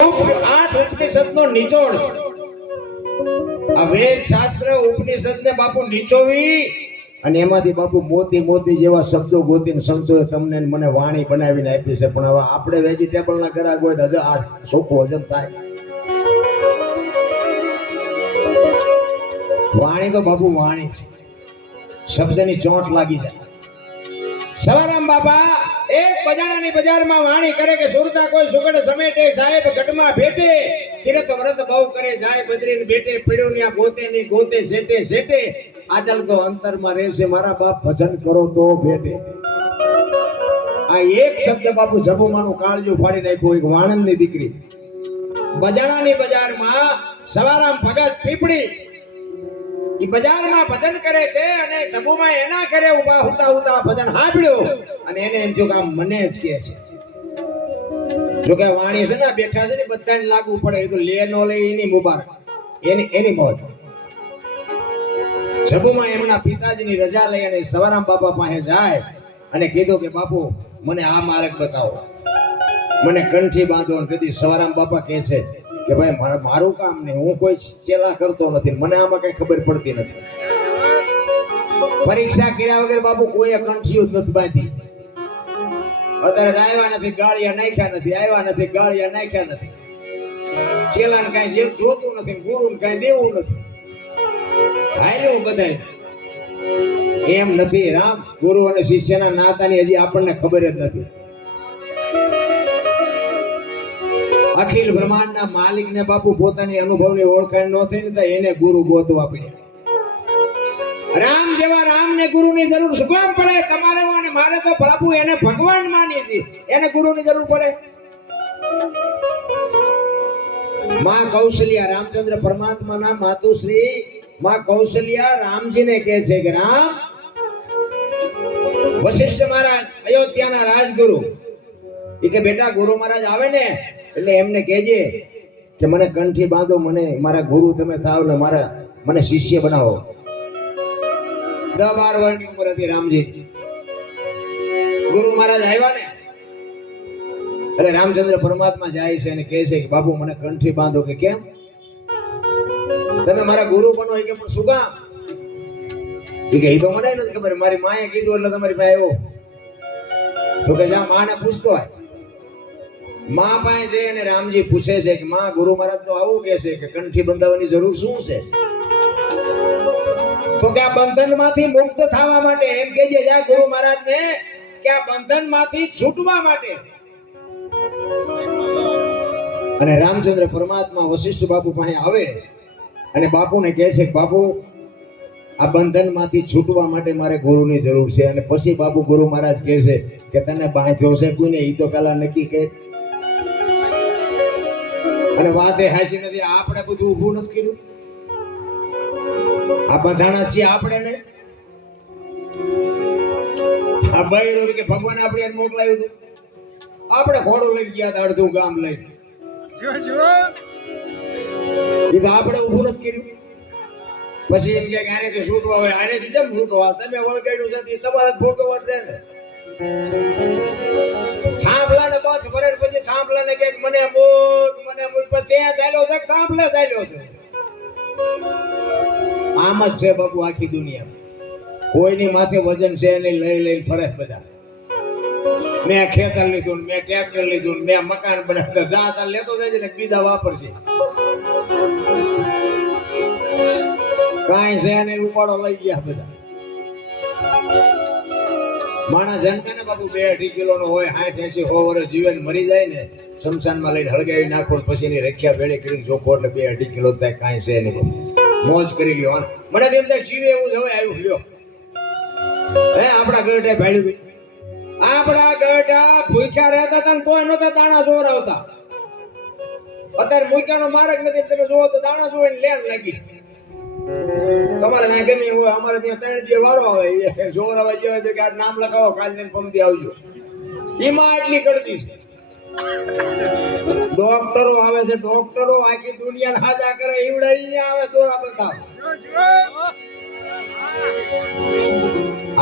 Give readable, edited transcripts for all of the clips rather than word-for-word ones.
આઠ ઉપનિષદનો નિચોડ આ વેદ શાસ્ત્ર ઉપનિષદ ને બાપુ નિચોવી અને એમાંથી બાપુ મોતી મોતી જેવા શબ્દો ગોતીને સંતોએ તમને મને વાણી બનાવીને આપી છે. પણ હવે આપણે વેજીટેબલ ના ગ્રાહક હોય તો આ ચોખ્ખું હજમ થાય. વાણી તો બાપુ વાણી છે, શબ્દની ચોંટ લાગી જાય. સવારામ બાપા એક બજાણાની બજારમાં વાણી કરે કે સુરતા કોઈ સુગડ સમેટે સાહેબ ઘટમાં ભેટે તીરથ વ્રત બહુ કરે જાય બદરીને ભેટે પીડ્યો ન્યા ગોતે ની ગોતે સેટે સેટે આદલ તો અંતરમાં રહેશે મારા બાપ ભજન કરો તો ભેટે. આ એક શબ્દ બાપુ જબુમાનું કાળજું ફાડી નાખ્યું. એક વાણંદની દીકરી બજાણાની બજારમાં સવારામ ભગત પીપળી ઈ બજારમાં ભજન કરે છે અને જબુમાં એના કરે ઉભા હુતા હુતા ભજન સાંભળ્યો અને એને એમ થયું કે આ મને જ કહે છે. જો કે વાણી છે ને બેઠા છે ને બધાને લાગુ પડે એ તો લે નો લે એની મુબારક એની મોજ. જબુમાં એમના પિતાજીની રજા લઈ અને સવારામ બાપા પાસે જાય અને કીધું કે બાપુ મને આ માર્ગ બતાવો, મને કંઠી બાંધો. કદી સવારામ બાપા કહે છે કે ભાઈ મારું કામ નહીં, હું કોઈ ચેલા કરતો નથી, મને આમાં કઈ ખબર પડતી નથી. પરીક્ષા કર્યા વગર બાપુ કોઈ કંઠીઓ જ નથી બાંધી. અત્યારે આવ્યા નથી ગાળિયા નાખ્યા નથી, આવ્યા નથી ગાળિયા નાખ્યા નથી. ચેલાને કઈ જે જોતું નથી, ગુરુને કઈ દેવું નથી. હાલ્યું બધાય એમ નથી. રામ ગુરુ અને શિષ્યના નાતાની હજી આપણને ખબર જ નથી. અખિલ બ્રહ્માંડના માલિકને બાપુ પોતાની અનુભવની ઓળખાણ ન થઈ ને એને ગુરુ ગોતવા પડ્યા. રામ જેવા રામને ગુરુની જરૂર શું કામ પડે? તમારે અને મારે તો બાપુ એને ભગવાન માનીએ છીએ, એને ગુરુની જરૂર પડે. માં કૌશલ્યા રામચંદ્ર પરમાત્માના માતુશ્રી માં કૌશલ્યા રામજીને કહે છે કે રામ, વશિષ્ઠ મહારાજ અયોધ્યાના રાજગુરુ એ કે બેટા ગુરુ મહારાજ આવે ને એટલે એમને કહેજે કે મને કંઠી બાંધો, મને મારા ગુરુ તમે થાવ ને મને શિષ્ય બનાવો. 10-12 વર્ષની ઉંમર હતી રામજી. ગુરુ મહારાજ આવ્યા ને એટલે રામચંદ્ર પરમાત્મા જાય છે અને કહે છે કે બાપુ મને કંઠી બાંધો. કે કેમ? તમે મારા ગુરુ બનો. કે પણ શું કામ? એ તો મને નથી ખબર, મારી માએ કીધું એટલે તમારી પાસે આવ્યો. તો કે જા માને પૂછતો હોય. માં પાસે જઈ અને રામજી પૂછે છે કે માં ગુરુ મહારાજ તો આવું કહે છે કે કંઠી બંધાવવાની જરૂર શું છે? તો કે આ બંધન માંથી મુક્ત થવા માટે એમ કહેજે જા ગુરુ મહારાજ ને કે આ બંધન માંથી છૂટવા માટે. અને રામચંદ્ર પરમાત્મા વશિષ્ઠ બાપુ પાસે આવે અને બાપુને કહે છે કે બાપુ આ બંધન માંથી છૂટવા માટે મારે ગુરુની જરૂર છે. અને પછી બાપુ ગુરુ મહારાજ કહે છે કે તને બાંધ્યો છે કોઈને એ તો પેલા નક્કી કહે. અને વાત એ હાચી નથી, આપણે બધું ઊભું નથી કર્યું. આ બંધાણા છીએ આપણે ને. આ બૈરું કે ભગવાન આપણે મોકલાયું હતું, આપણે ઘોડું લઈ ગયા હતા અડધું ગામ લઈ. એ તો આપણે ઊભું નથી કર્યું. પછી એમ કે આનેથી છૂટવા હોય, આનેથી જેમ છૂટવા તમે વળગાડ્યું છે તમારે ભોગવવા રહે ને. થાંભલાને બસ ભરે પછી થાંભલાને કે મને મોગ પણ ત્યાં ચાલ્યો છે, થાંભલા ચાલ્યો છે. આમ જ છે બાપુ આખી દુનિયા. કોઈની માથે વજન છે નહીં, લઈ ફરે બધા. મેં ખેતર લીધું, મેં ટ્રેક્ટર લીધું, મેં મકાન બનાવ્યું, જા લેતો જાય ને બીજા વાપરશે. કાંઈ છે ને ઉપાડો લઈ ગયા બધા. માણસ જન્મે ને બાપુ 2-2.5 કિલો નો હોય, 60-80 વર્ષ જીવે મરી જાય ને શમશાનમાં લઈને હળગાવી નાખો પછી એની રખ્યા ભેળે કરીને જોખો એટલે 2-2.5 કિલો થાય. કાંઈ છે નહીં, મોજ કરી લ્યો. મને એમ થાય જીવે એવું જ હવે આવ્યું લ્યો. હે આપણા ગઢે ભાડ્યું, આપણા ગઢા ભૂખ્યા રહેતા હતા ને તોય નતા દાણા જોર આવતા. અત્યારે ભૂખ્યાનો માર્ગ નથી, તમે જોવો તો દાણા જોઈને લેન લાગી. તમારે ના ગમે હોય, અમારે ત્યાં 3 દિવસ વારો આવે જોર આવે છે કે આ નામ લખાવો કાલ ને પમદી આવજો. એમાં આટલી કરતી છે. ડોક્ટરો આવે છે, ડોક્ટરો આખી દુનિયા હાજા કરે એવડા અહીંયા આવે દોરા બતાવ.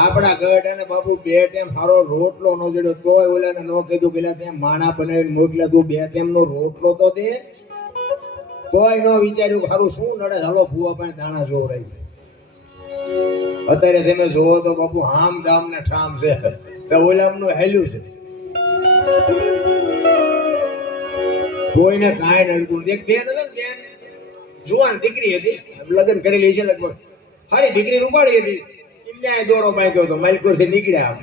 આપણા ગઢ અને બાપુ બે ટાઈમ હારો રોટલો ન જડ્યો તોય ઓલાને ન કીધું કે ત્યાં માણા બનાવીને મોકલ્યા તું બે ટાઈમ નો રોટલો તો દે, તોય ન વિચાર્યું કે હારું શું નડે, હાલો ભૂવા પાસે દાણા જોવરાય. અત્યારે તમે જોવો તો બાપુ હામ ગામ ને ઠામ છે, તો ઓલામનું હેલ્યું છે, કોઈને કાંઈ નડતું. એક બેન હતી બેન જુવાન દીકરી હતી, લગ્ન કરેલી છે લગભગ, હારી દીકરી રૂપાળી હતી. એમને દોરો બાંધ્યો હતો, માલિકોર થી નીકળ્યા,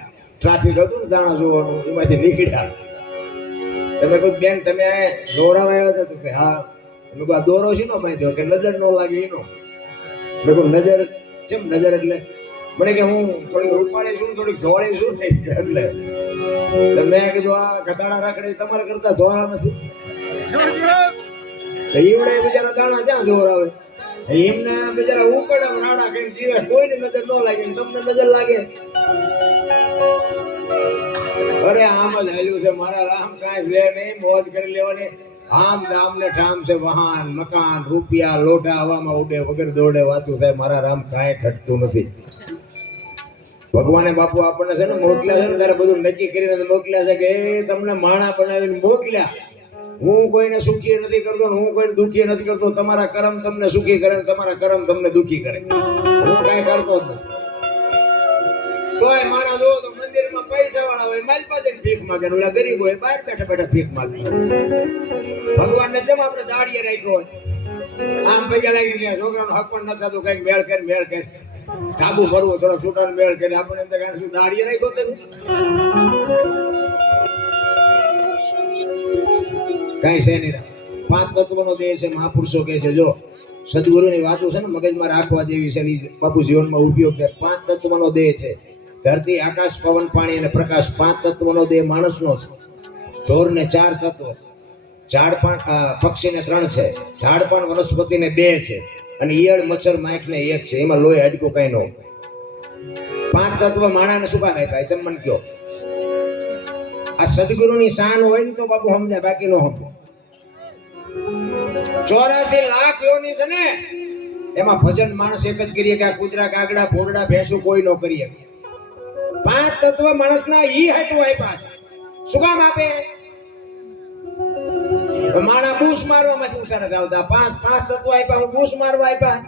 ટ્રાફિક હતું ને દાણા જોવાનું, એમાંથી નીકળ્યા. તમે કોઈ બેન તમે દોરાવા આવ્યા હતા? કે હા. મેં આ દોરો છે નો બાંધ્યો કે નજર ન લાગે એનો? મેં કોઈ નજર કેમ નજર એટલે મને કે હું થોડીક રૂપાળી છું, થોડીક ધોળી છું ને એટલે મેં કીધું આ ગધાડા રાખડે તમારા કરતા ધોળા નથી. ઈવડે બિચારા દાણા ક્યાં જોર આવે, એમને બિચારા ઉકળે રાડા કઈ જીવે, કોઈને નજર ન લાગે, તમને નજર લાગે. અરે આમ જ હાલ્યું છે મારા રામ, કાંઈ છે નહીં, મોજ કરી લેવાની. આમ દામ ને ઠામ છે, વાહન મકાન રૂપિયા લોટા હવામાં ઉડે, વગર દોડે વાતું થાય. મારા રામ કાંઈ ઘટતું નથી. ભગવાને બાપુ આપણને છે ને મોકલ્યા છે ને ત્યારે બધું નક્કી કરીને મોકલ્યા છે કે તમને માણા બનાવીને મોકલ્યા. હું કોઈને સુખી નથી કરતો, હું કોઈને દુખી નથી કરતો. તમારા કર્મ તમને સુખી કરે, તમારા કર્મ તમને દુખી કરે. હું કાંઈ કરતો જ નથી. તોય માણા જોવો તો મંદિરમાં પૈસા વાળા હોય માલ પાસે ભીખ માગે, ઓલા ગરીબ હોય બહાર બેઠા બેઠા ભીખ માગે. ભગવાનને જેમ આપણે દાડીએ રાખ્યો હોય, આમ પૈસા લાગી ગયા, છોકરાનો હક પણ ન થતો, કઈક મેળ કરી ઢાબુ ભરવું, થોડો છૂટાનો મેળ કરી, આપણે એમ તો શું દાડીએ રાખ્યો તો કઈ છે નહીં. પાંચ તત્વનો દેહ છે, મહાપુરુષો કહે છે. જો સદગુરુની વાતો છે ને મગજમાં રાખવા જેવી છે, બાપુ જીવનમાં ઉપયોગ છે. પાંચ તત્વનો દેહ છે, ધરતી આકાશ પવન પાણી અને પ્રકાશ. પાંચ તત્વનો દેહ માણસનો છે. ઢોરને 4 તત્વ, ઝાડ પાન પક્ષીને 3 છે, ઝાડ પાન વનસ્પતિને 2 છે, અને ઈયળ મચ્છર માખને 1 છે. એમાં લોહી હાડકું કઈ ન હોય. 5 તત્વ માણાને શું કામ આપ્યા તમે મને કહો? આ સદગુરુની શાન હોય ને તો બાપુ સમજાય, બાકી નો સમજાય. 84 લાખ યોની છે ને, એમાં ભજન માણસ એક જ કરીએ કે આ કૂતરા કાગડા ભોંડડા ભેંસું કોઈ નો કરીએ. 5 તત્વ માણસના ઈ હાટુ આપ્યા છે. શું કામ આપે? માણા બૂસ મારવામાંથી ઉછા નથી આવતા. 5 તત્વ આપ્યા, હું બૂસ મારવા આપ્યા.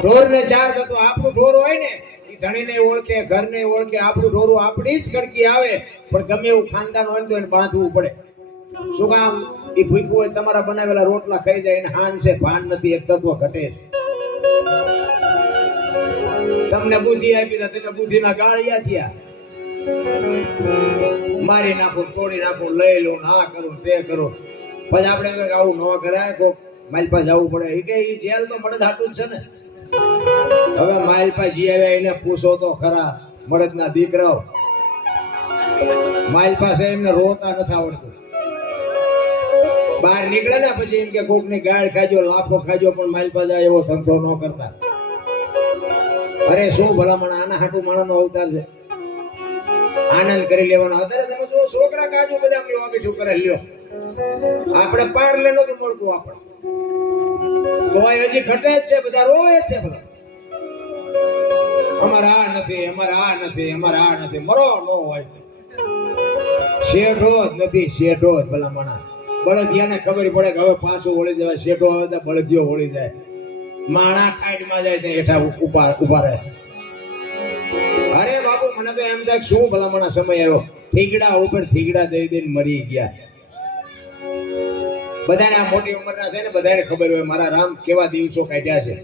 ઢોરને 4 તત્વ. આપણું ઢોર હોય ને, એ ધણીને ઓળખે, ઘરને ઓળખે. આપણું ઢોરું આપણી જ કડકી આવે, પણ ગમે એવું ખાનદાન હોય તો એને બાંધવું પડે. શું કામ? એ ભૂખ્યું હોય, તમારા બનાવેલા રોટલા ખાઈ જાય, એને હાન છે, ભાન નથી, એક તત્વ ઘટે છે. તમને બુદ્ધિ આપી દે, તમે બુદ્ધિના ગાળિયા થયા. મારી નાખું, તોડી નાખું, લઈ લો, આ કરું તે કરું. પછી આપણે આવું ન કરાય, કોક મારી પાસે જવું પડે. એ કે એ જેલ તો મળદ હાટું જ છે ને. હવે મારી પાસે જી આવ્યા એને પૂછો તો ખરા, મળદના દીકરાઓ મારી પાસે એમને રોતા નથી આવડતું. બહાર નીકળે ને પછી એમ કે કોક ની ગાળ ખાજો, લાફો ખાજો, પણ મારી પાસે એવો ધંધો ન કરતા. અરે શું ભલામણ, આના હાટું માણસનો અવતાર છે. આનંદ કરી લેવાનો. અત્યારે તમે જો છોકરા કાજુ બધા વાગી કરે લ્યો, આપણે પાર લે નતું મળતું આપણે તો હજી ઘટે જ છે, બધા રોવે જ છે. બધા અમારે આ નથી, અમારે આ નથી, અમારે આ નથી. મરો નો હોય, શેઠો જ નથી, શેઠો જ ભલામણ. બળદિયાને ખબર પડે કે હવે પાછું વળી જાય, શેઠો આવે તો બળદિયો વળી જાય. માણા ખાઈડમાં જાય તો હેઠા ઉભા રહે. અરે બાપુ મને તો એમ થાય શું ભલામણ સમય આવ્યો, થીગડા ઉપર થીગડા દઈ દઈને મરી ગયા. બધાને આ મોટી ઉંમરના છે ને, બધાને ખબર હોય મારા રામ કેવા દિવસો કાઢ્યા છે.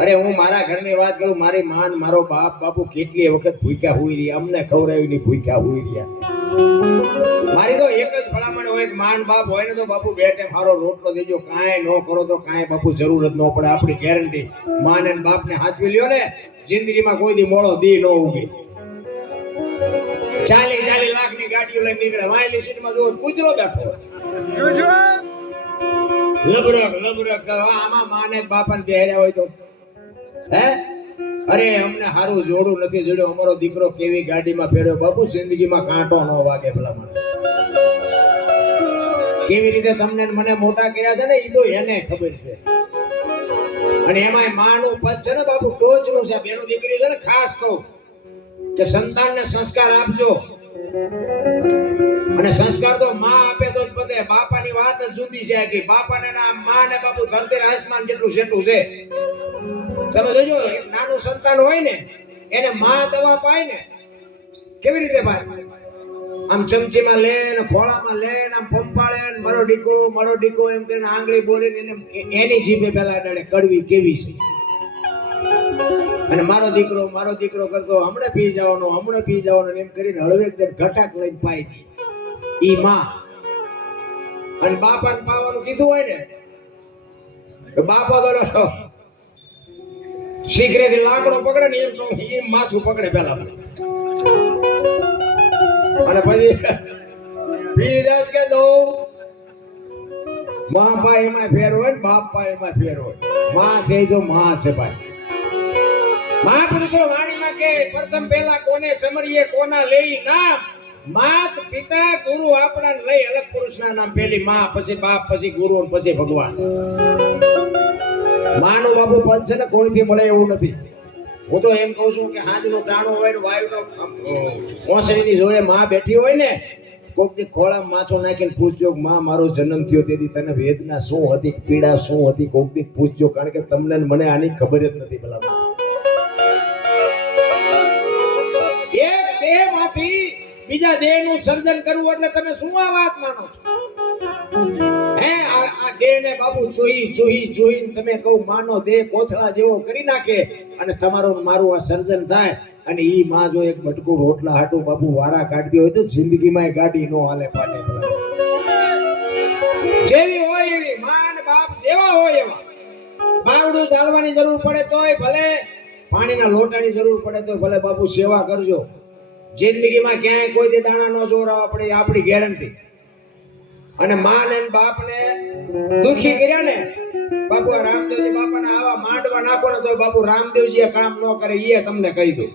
અરે હું મારા ઘરની વાત કરું, મારી માન મારો બાપ બાપુ કેટલી વખત ભૂખ્યા હુઈ રહ્યા, અમને ખવડાવીને ભૂખ્યા હુઈ રહ્યા. મારી તો એક જ ભલામણ હોય કે માન બાપ હોય ને તો બાપુ 2 ટાઈમ સારો રોટલો દેજો. કાંઈ ન કરો તો કાંઈ બાપુ જરૂર જ ન પડે. આપણી ગેરંટી. માન અને બાપને હાચવી લ્યો ને, જિંદગીમાં કોઈ દી મોળો દી ન ઉગે. 40 લાખની ગાડીઓ લઈને નીકળે, વાયલી સીટમાં જો કૂતરો બેઠો લબરક આમાં માને બાપાને બેહર્યા હોય તો હે. અરે અમને સારું જોડું નથી જોડ્યું, અમારો દીકરો કેવી ગાડીમાં ફેર્યો. બાપુ જિંદગીમાં કાંટો ન વાગે ભલામણ. કેવી રીતે તમને મને મોટા કર્યા છે ને, એ તો એને ખબર છે. અને એમાંય માનું પદ છે ને બાપુ ટોચનું છે. બેનો દીકરી છે ને ખાસ કહું કે સંતાનને સંસ્કાર આપજો. અને સંસ્કાર તો માં આપે તો જ પતે. બાપાની વાત જ જુદી છે. આખી બાપાને ના માં ને બાપુ ધરતી આસમાન જેટલું સેટું છે. તમે જોજો એક નાનું સંતાન હોય ને એને માં દવા પાય ને કેવી રીતે પાય? આમ ચમચીમાં લે ને ખોળામાં લે ને આમ પંપાળે ને મારો ડીકો એમ કરીને આંગળી બોલીને એને એની જીભે પેલા ડળે કડવી કેવી છે. અને મારો દીકરો કરતો હમણે પી જવાનો એમ કરીને હળવે એકદમ ઘટાક લઈને પાઈ દી ઈ માં. અને બાપાને પાવાનું કીધું હોય ને તો બાપા તો શીખરેથી લાકડો પકડે ને એમ માથું પકડે પેલા અને પછી પી દસ કે દો માં ભાઈ એમાં ફેર હોય ને બાપ ભાઈ એમાં ફેર હોય. માં છે જો માં છે ભાઈ. મહાપુરુષો વાણીમાં કે પ્રથમ પહેલા કોને સમરીએ કોના લેઈ નામ. માત પિતા ગુરુ આપણા લઈ અલગ પુરુષના નામ. પહેલી માં, પછી બાપ, પછી ગુરુ, પછી ભગવાન. માનું બાપુ પદ છે ને કોઈથી મળે એવું નથી. હું તો એમ કહું છું કે હાજનું ટાણું હોય ને વાયુનો ઓસરીની જોડે માં બેઠી હોય ને કોક દી ખોળામાં માછો નાખીને પૂછજો માં મારો જન્મ થયો તેથી તને વેદના શું હતી, પીડા શું હતી, કોક દી પૂછજો. કારણ કે તમને મને આની ખબર જ નથી. પેલા એક દેહમાંથી બીજા દેહનું સર્જન કરવું એટલે તમે શું આ વાત માનો છો? હે આ દેહને બાપુ જોઈ તમે કહું માનો દેહ કોથળા જેવો કરી નાખે અને તમારું મારું આ સર્જન થાય. અને ઈ માં જો એક બટકું રોટલા હાટું બાપુ વારા કાઢતી હોય તો જિંદગીમાં ગાડી નો હાલે પાટે. જેવી હોય એવી માં અને બાપ જેવા હોય એવા. બાવડું ચાલવાની જરૂર પડે તોય ભલે, પાણીના લોટાની જરૂર પડે તો ભલે બાપુ સેવા કરજો. જિંદગીમાં ક્યાંય કોઈ દે દાણા નો જોરાવા પડે આપણી ગેરંટી. અને માં ને બાપ ને દુખી કર્યા ને બાપુ રામદેવજી બાપાને આવા માંડવા નાખો ને તો બાપુ રામદેવજી એ કામ ન કરે એ તમને કહી દઉં.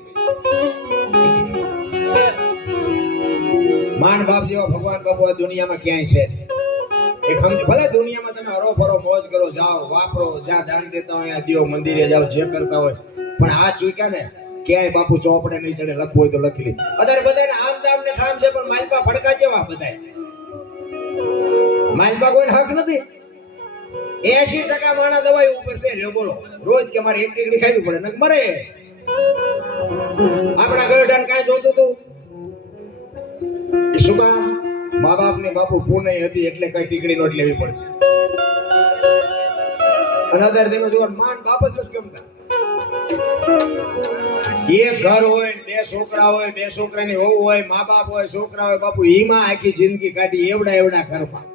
માન બાપ જેવા ભગવાન બાપુ આ દુનિયામાં ક્યાંય છે? એક ભલે દુનિયામાં તમે હરો ફરો મોજ કરો, જાઓ વાપરો, જ્યાં દાન દેતા હોય દિયો, મંદિરે જાઓ, જે કરતા હોય, પણ આ ચૂક્યા ને ક્યાંય બાપુ ચોપડે નહીં ચડે. લખવું હોય તો લખી લે. અત્યારે બધાને આમ દામ ને ઠામ છે પણ માલપા ફડકા જેવા બધાય. માલપા કોઈ હક નથી. 80% માણા દવાઈ ઉપર છે. લ્યો બોલો રોજ કે મારે એક ટીકડી ખાવી પડે ને મરે. આપણા ગરડાને કાંઈ જોતું તું શું કામ? મા બાપ ની બાપુ પુનઃ હતી એટલે કઈ ટીકડી નોટ લેવી પડે. અને અત્યારે તમે જુઓ માન બાપ જ નથી ગમતા. એક ઘર હોય, બે છોકરા હોય, બે છોકરાની વહુ હોય, મા બાપ હોય, છોકરા હોય, બાપુ ઈમાં આખી જિંદગી કાઢી એવડા ઘરમાં.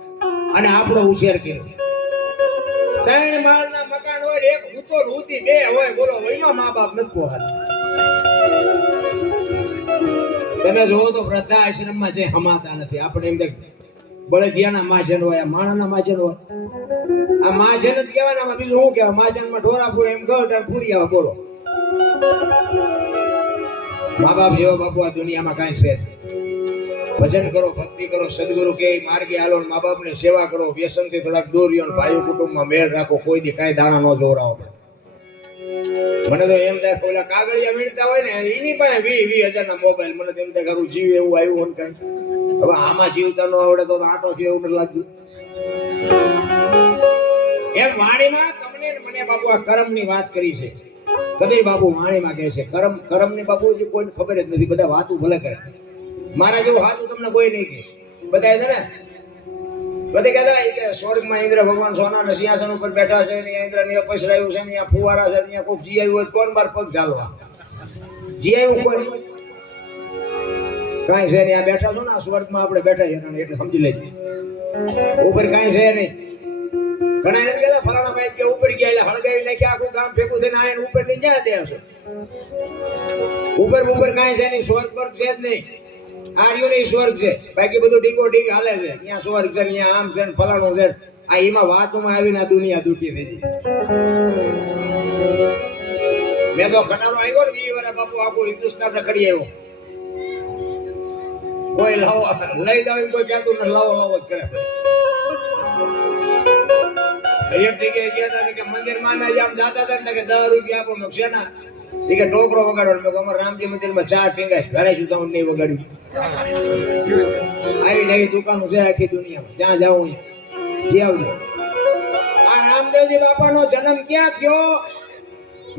અને આપણો ઉછેર કર્યો. 3 માળના મકાન હોય, એક હૂતો હૂતી બે હોય, બોલો એમાં મા બાપ નથી પોહાતા. તમે જોવો તો વૃદ્ધા આશ્રમમાં જે હમાતા નથી. આપણે એમ દેખ બળદિયાના માજન હોય, માણાના માજન હોય. આ માજન જ કહેવાય. આમાં બીજું શું કહેવાય? માજનમાં ઢોરા પૂરે એમ ગઢ પૂરી આવે. બોલો મા બાપ જેવો બાપુ આ દુનિયામાં કાંઈ છે? ભજન કરો, ભક્તિ કરો, સદગુરુ કે માર્ગે હાલો, મા બાપ ની સેવા કરો, વ્યસનથી થોડાક દૂર રહ્યો, ભાઈઓ કુટુંબમાં મેળ રાખો, કોઈ દી કાંઈ દાણા ન જોરાવો. મને તો એમ થાય ઓલા કાગળિયા વીણતા હોય ને એની પાસે 20,000 ના મોબાઈલ. મને તેમ થાય ઘરું જીવ એવું આવ્યું હોય કઈ. હવે આમાં જીવતા ન આવડે તો આટો છે એવું નથી લાગ્યું. એમ વાણીમાં તમને મને બાપુ આ કર્મ ની વાત કરી છે. કબીર બાપુ વાણીમાં કહે છે કર્મ ની બાપુ કોઈને ખબર જ નથી. બધા વાતું ભલે કરે. મારા જેવું હાથું તમને કોઈ નહીં કહે. બધા છે ને બધી કહેતા કે સ્વર્ગમાં ઇન્દ્ર ભગવાન સોનાના સિંહાસન ઉપર બેઠા છે ને ઇન્દ્ર ને પસરાયું છે ને અહીંયા ફુવારા છે, અહીંયા કોઈ જી આવ્યું હોય કોણ બાર પગ ચાલવા જી આવ્યું કોઈ કાંઈ છે નહીં. આ બેઠા છો ને આ સ્વર્ગમાં આપણે બેઠા છે એટલે સમજી લેજો. ઉપર કાંઈ છે નહીં. ઘણા નથી કહેતા ફલાણા ભાઈ કે ઉપર ગયા એટલે હળગાવી નાખ્યા આખું ગામ ભેગું થઈને આવીને ઉપર ની ક્યાં દે છો? ઉપર કાંઈ છે નહીં. સ્વર્ગ પર છે જ નહીં. આર્યો ની સ્વર્ગ છે. બાકી બધું ડીકો ડીક હાલે છે. ત્યાં સ્વર્ગ છે, ત્યાં આમ છે, ફલાણું છે. આ એમાં વાતોમાં આવીને આ દુનિયા દુખી થઈ ગઈ. મેં તો ખટારો આવ્યો ને 20 વર્ષ બાપુ આખું હિન્દુસ્તાન રખડી આવ્યો. કોઈ લઈ જાવ કોઈ કહેતું ને લાવો જ કરે. એક જગ્યાએ ગયા હતા કે મંદિરમાં અમે આમ જાતા હતા ને કે 10 રૂપિયા આપો મેં શેના એ કે ટોકરો વગાડવાનો મેં અમારા રામજી મંદિરમાં 4 ટીંગાય ઘરે સુધા હું નહીં વગાડ્યું આવી નવી દુકાનો છે આખી દુનિયામાં જ્યાં જાઉં જી આવજો આ રામદેવજી બાપાનો જન્મ ક્યાં થયો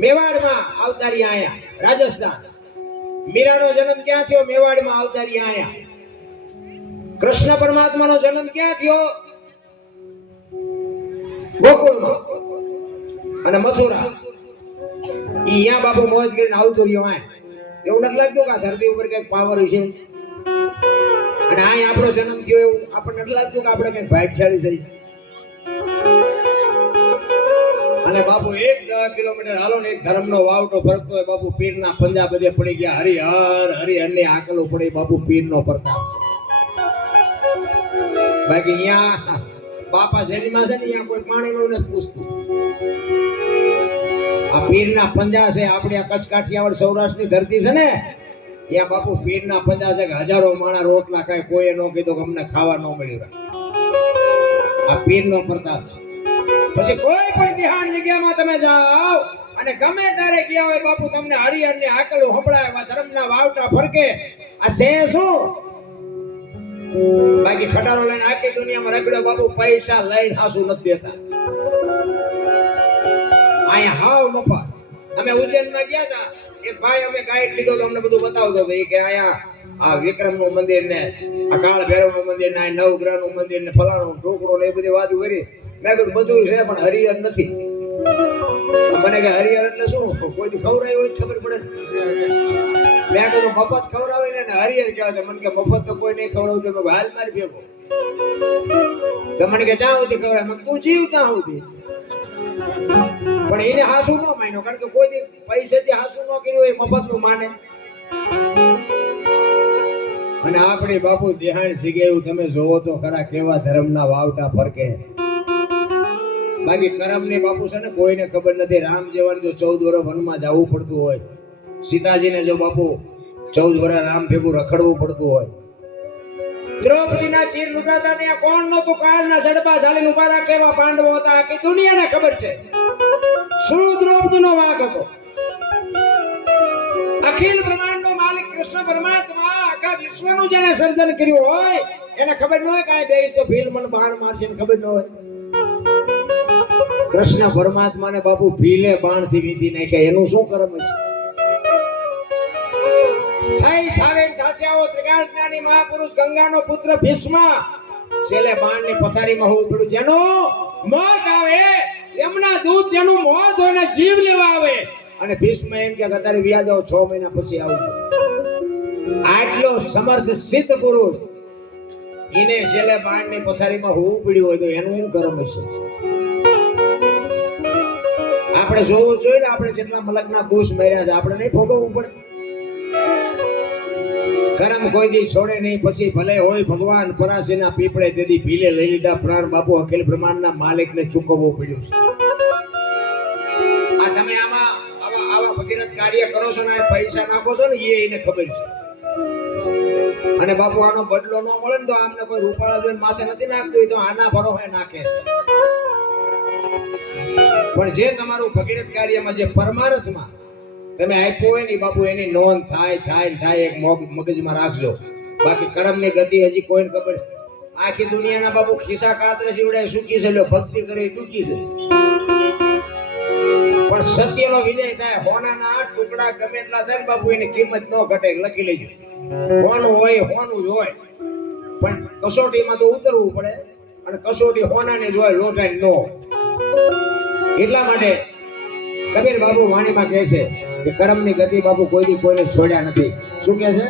મેવાડમાં અવતારી આયા રાજસ્થાન મીરાનો જન્મ ક્યાં થયો મેવાડમાં અવતારી આયા કૃષ્ણ પરમાત્માનો જન્મ ક્યાં થયો ગોકુળમાં અને મથુરા અહીંયા બાપુ મોજ કરીને આવતો રહ્યો આ એવું નથી લાગતું કે આ ધરતી ઉપર કઈક પાવર છે અને આ આપણો જન્મ થયો એવું આપણને નથી લાગતું કે આપણે કઈક ભાગ્યશાળી છે અને બાપુ 10 કિલોમીટર હાલો ને એક ધર્મનો વાવટો ફરકતો હોય બાપુ પીરના પંજા બધે પડી ગયા હરિહર ની આકલો પડી બાપુ પીરનો પ્રતાપ છે બાકી અહીંયા બાપા શેરીમાં છે ને અહીંયા કોઈ પાણીનું નથી પૂછતું આ પીરના પંજા છે આપણે આ કચ્છ કાઠિયાવાડ સૌરાષ્ટ્રની ધરતી છે ને ત્યાં બાપુ પીરના પંજા છે કે હજારો માણા રોટલા ખાય કોઈએ ન કીધું કે અમને ખાવા ન મળ્યું આ પીરનો પ્રતાપ છે પછી કોઈ પણ દિહાણ જગ્યામાં તમે જાઓ અને ગમે ત્યારે ગયા હોય બાપુ તમને હરિહરની આકલો સંભળાય ધર્મના વાવટા ફરકે આ છે શું બાકી ખટારો લઈને આખી દુનિયામાં રગડ્યો બાપુ પૈસા લઈને હાસુ નથી દેતા અહીંયા હાવ મફત અમે ઉજ્જૈનમાં ગયા હતા એક ભાઈ અમે ગાઈડ લીધો તો અમને બધું બતાવતો હતો કે અહીંયા આ વિક્રમનું મંદિર ને આ કાળ ભૈરવનું મંદિર ને આ નવગ્રહનું મંદિર ને ફલાણું ઢોકળો ને એ બધી વાતો કરી મેં કીધું બધું છે પણ હરિહર નથી મને કે હરિહર એટલે શું કોઈ ખવડાવ્યું હોય ખબર પડે મેં કીધું મફત ખવડાવે ને હરિહર કહેવાય મને કે મફત તો કોઈ નહીં ખવડાવું તો હાલ મારી ભેગો તો મને કે જ્યાં સુધી ખવડાવે તું જીવ ત્યાં સુધી પણ એને હાસુ ન માન્યો કારણ કે કોઈ પૈસેથી હાસુ ન કર્યું હોય મફત નું માને અને આપણે બાપુ દેહાણ શીખે એવું તમે જોવો તો ખરા કેવા ધર્મના વાવટા ફરકે બાકી કરમ ને બાપુ છે ને કોઈને ખબર નથી રામ જેવાને જો 14 વર્ષ વનમાં જવું પડતું હોય સીતાજીને જો બાપુ 14 વર્ષ રામ ભેગું રખડવું પડતું હોય દ્રૌપદીના ચીર લૂંટાતા ને કોણ નતું કાળના જડબા ઝાલીને ઉભા રાખે એવા પાંડવો હતા આખી દુનિયાને ખબર છે શું દ્રૌપદીનો વાંક હતો અખિલ બ્રહ્માંડનો માલિક કૃષ્ણ પરમાત્મા આખા વિશ્વનું જેને સર્જન કર્યું હોય એને ખબર ન હોય કે આ બેસ તો ફિલ્મન બાણ મારશે ને ખબર ન હોય કૃષ્ણ પરમાત્માને બાપુ ભીલે બાણથી વીંધી નાખ્યા એનું શું કર્મ છે થઈ થાવે થાસ્યાઓ ત્રિકાળ જ્ઞાની મહાપુરુષ ગંગાનો પુત્ર ભીષ્મ છેલ્લે બાણની પથારીમાં હોવું પડ્યું જેનું મોત આવે એમના દૂધ જેનું મોત હોય ને જીવ લેવા આવે અને ભીષ્મ એમ કે અત્યારે વ્યા જાઓ 6 મહિના પછી આવું આટલો સમર્થ સિદ્ધ પુરુષ એને છેલ્લે બાણની પથારીમાં હોવું પડ્યું હોય તો એનું શું કર્મ છે આપણે જોવું જોઈએ ને આપણે જેટલા મલકના કુશ માર્યા છે આપણે નહીં ભોગવવું પડે કરમ કોઈ દી છોડે નહીં પછી ભલે હોય ભગવાન પરાશીના પીપળે તેથી ભીલે લઈ લીધા પ્રાણ બાપુ અખિલ બ્રહ્માંડના માલિકને ચૂકવવું પડ્યું છે આ તમે આમાં આવા ભગીરથ કાર્ય કરો છો ને પૈસા નાખો છો ને એને ખબર છે અને બાપુ આનો બદલો ન મળે ને તો આમને કોઈ રૂપાળા જોઈને માથે નથી નાખતું તો આના ભરોસે નાખે છે પણ જે તમારું ભગીરથ કાર્યમાં જે પરમાર્થમાં તમે આપ્યો હોય ને બાપુ એની નોંધ થાય એક મગજમાં રાખજો બાકી કર્મની ગતિ હજી કોઈને ખબર આખી દુનિયાના બાપુ ખિસ્સા કાતરે સીવડે સુખી છે ભક્તિ કરે દુખી છે પણ સત્યનો વિજય થાય હોનાના ટુકડા ગમે એટલા થાય ને બાપુ એની કિંમત ન ઘટે લખી લેજો હોનું હોય હોનું જ હોય પણ કસોટીમાં તો ઉતરવું પડે અને કસોટી હોનાની જ હોય લોટાની ન હોય એટલા માટે કબીર બાપુ વાણીમાં કહે છે કે કર્મની ગતિ બાપુ કોઈ દી કોઈને છોડ્યા નથી શું કહે છે